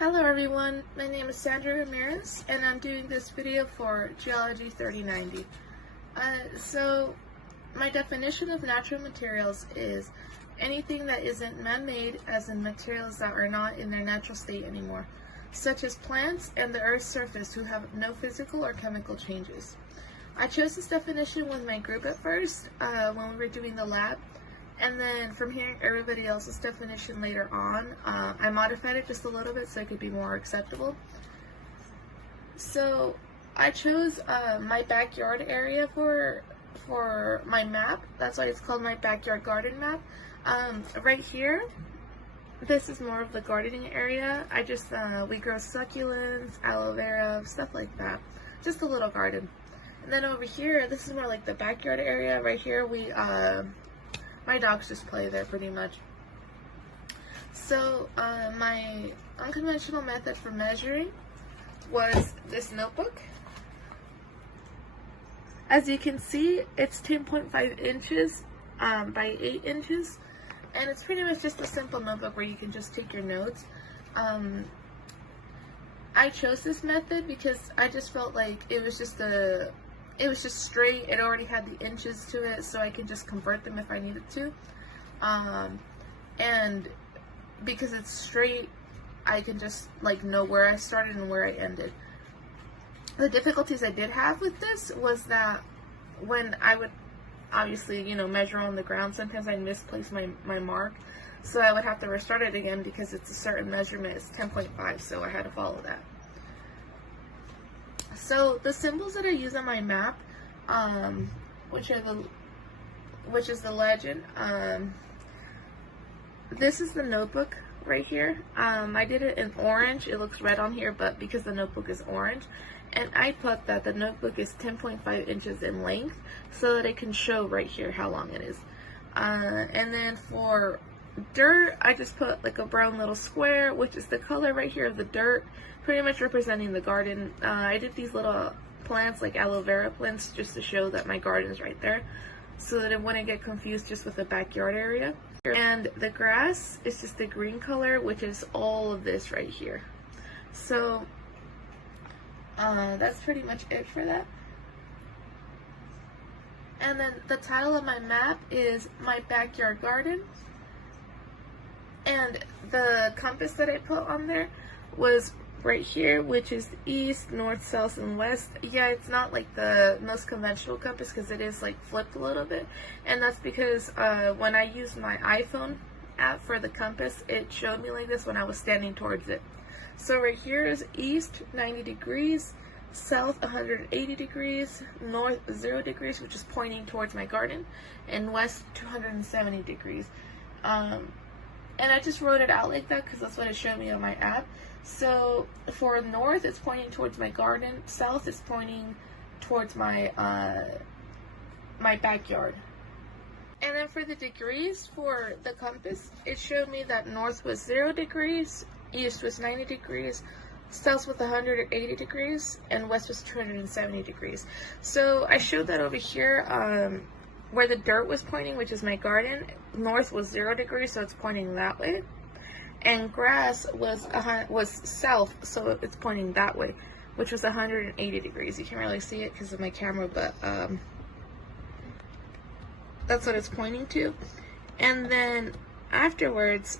Hello everyone, my name is Sandra Ramirez and I'm doing this video for Geology 3090. So my definition of natural materials is anything that isn't man-made, as in materials that are not in their natural state anymore, such as plants and the Earth's surface who have no physical or chemical changes. I chose this definition with my group at first when we were doing the lab. And then from hearing everybody else's definition later on, I modified it just a little bit so it could be more acceptable. So I chose my backyard area for my map. That's why it's called my backyard garden map. Right here, this is more of the gardening area. We grow succulents, aloe vera, stuff like that. Just a little garden. And then over here, this is more like the backyard area. Right here, my dogs just play there pretty much. So my unconventional method for measuring was this notebook. As you can see, it's 10.5 inches by 8 inches, and it's pretty much just a simple notebook where you can just take your notes. I chose this method because I just felt like it was just straight. It already had the inches to it, so I can just convert them if I needed to. And because it's straight, I can just know where I started and where I ended. The difficulties I did have with this was that when I would obviously, measure on the ground, sometimes I misplace my mark. So I would have to restart it again because it's a certain measurement. It's 10.5, so I had to follow that. So the symbols that I use on my map, which is the legend. This is the notebook right here. I did it in orange. It looks red on here, but because the notebook is orange, and I put that the notebook is 10.5 inches in length, so that it can show right here how long it is. And then for dirt, I just put like a brown little square, which is the color right here of the dirt, pretty much representing the garden. I did these little plants, like aloe vera plants, just to show that my garden is right there, so that it wouldn't get confused just with the backyard area. And the grass is just the green color, which is all of this right here. So that's pretty much it for that. And then the title of my map is My Backyard Garden. And the compass that I put on there was right here, which is east, north, south, and west. Yeah, it's not like the most conventional compass because it is flipped a little bit. And that's because when I used my iPhone app for the compass, it showed me like this when I was standing towards it. So right here is east, 90 degrees, south, 180 degrees, north, 0 degrees, which is pointing towards my garden, and west, 270 degrees. And I just wrote it out like that because that's what it showed me on my app. So for north, it's pointing towards my garden. South is pointing towards my my backyard. And then for the degrees for the compass, it showed me that north was 0 degrees, east was 90 degrees, south was 180 degrees, and west was 270 degrees. So I showed that over here. Where the dirt was pointing, which is my garden, north was 0 degrees, so it's pointing that way. And grass was south, so it's pointing that way, which was 180 degrees. You can't really see it because of my camera, but that's what it's pointing to. And then afterwards,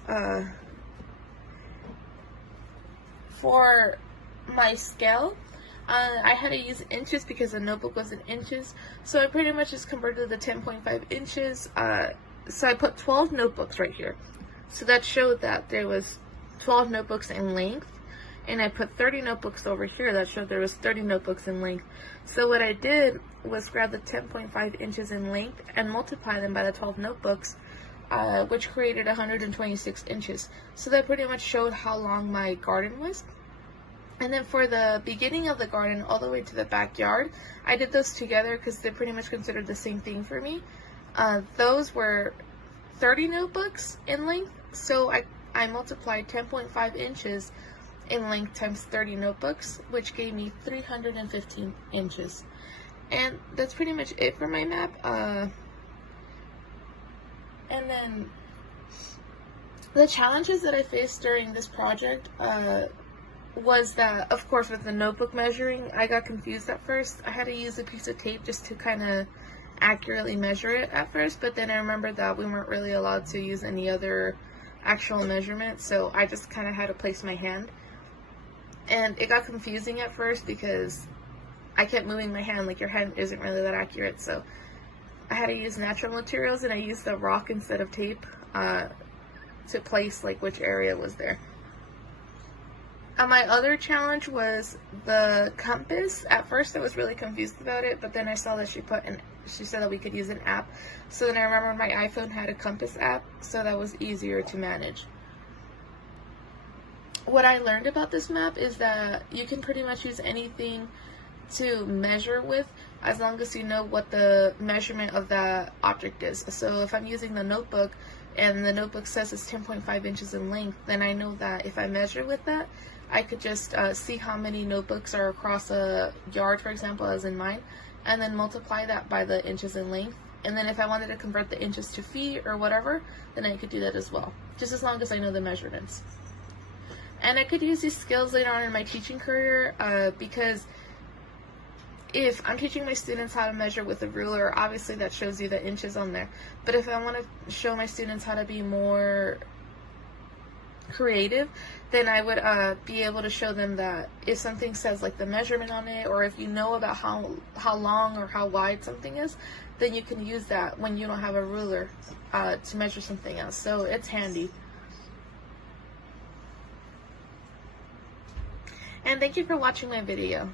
for my scale, I had to use inches because the notebook was in inches, so I pretty much just converted the 10.5 inches. So I put 12 notebooks right here, so that showed that there was 12 notebooks in length, and I put 30 notebooks over here that showed there was 30 notebooks in length. So what I did was grab the 10.5 inches in length and multiply them by the 12 notebooks, which created 126 inches. So that pretty much showed how long my garden was. And then for the beginning of the garden all the way to the backyard, I did those together because they're pretty much considered the same thing for me. Those were 30 notebooks in length, so I multiplied 10.5 inches in length times 30 notebooks, which gave me 315 inches. And that's pretty much it for my map. And then the challenges that I faced during this project was that, of course, with the notebook measuring, I got confused at first. I had to use a piece of tape just to kind of accurately measure it at first, but then I remembered that we weren't really allowed to use any other actual measurements, so I just kind of had to place my hand. And it got confusing at first because I kept moving my hand, like your hand isn't really that accurate, so I had to use natural materials, and I used the rock instead of tape to place like which area was there. My other challenge was the compass. At first I was really confused about it, but then I saw that she said that we could use an app. So then I remember my iPhone had a compass app, so that was easier to manage. What I learned about this map is that you can pretty much use anything to measure with, as long as you know what the measurement of that object is. So if I'm using the notebook and the notebook says it's 10.5 inches in length, then I know that if I measure with that, I could just see how many notebooks are across a yard, for example, as in mine, and then multiply that by the inches in length. And then if I wanted to convert the inches to feet or whatever, then I could do that as well, just as long as I know the measurements. And I could use these skills later on in my teaching career because if I'm teaching my students how to measure with a ruler, obviously that shows you the inches on there. But if I want to show my students how to be more creative, then I would be able to show them that if something says like the measurement on it, or if you know about how long or how wide something is, then you can use that when you don't have a ruler to measure something else. So it's handy. And thank you for watching my video.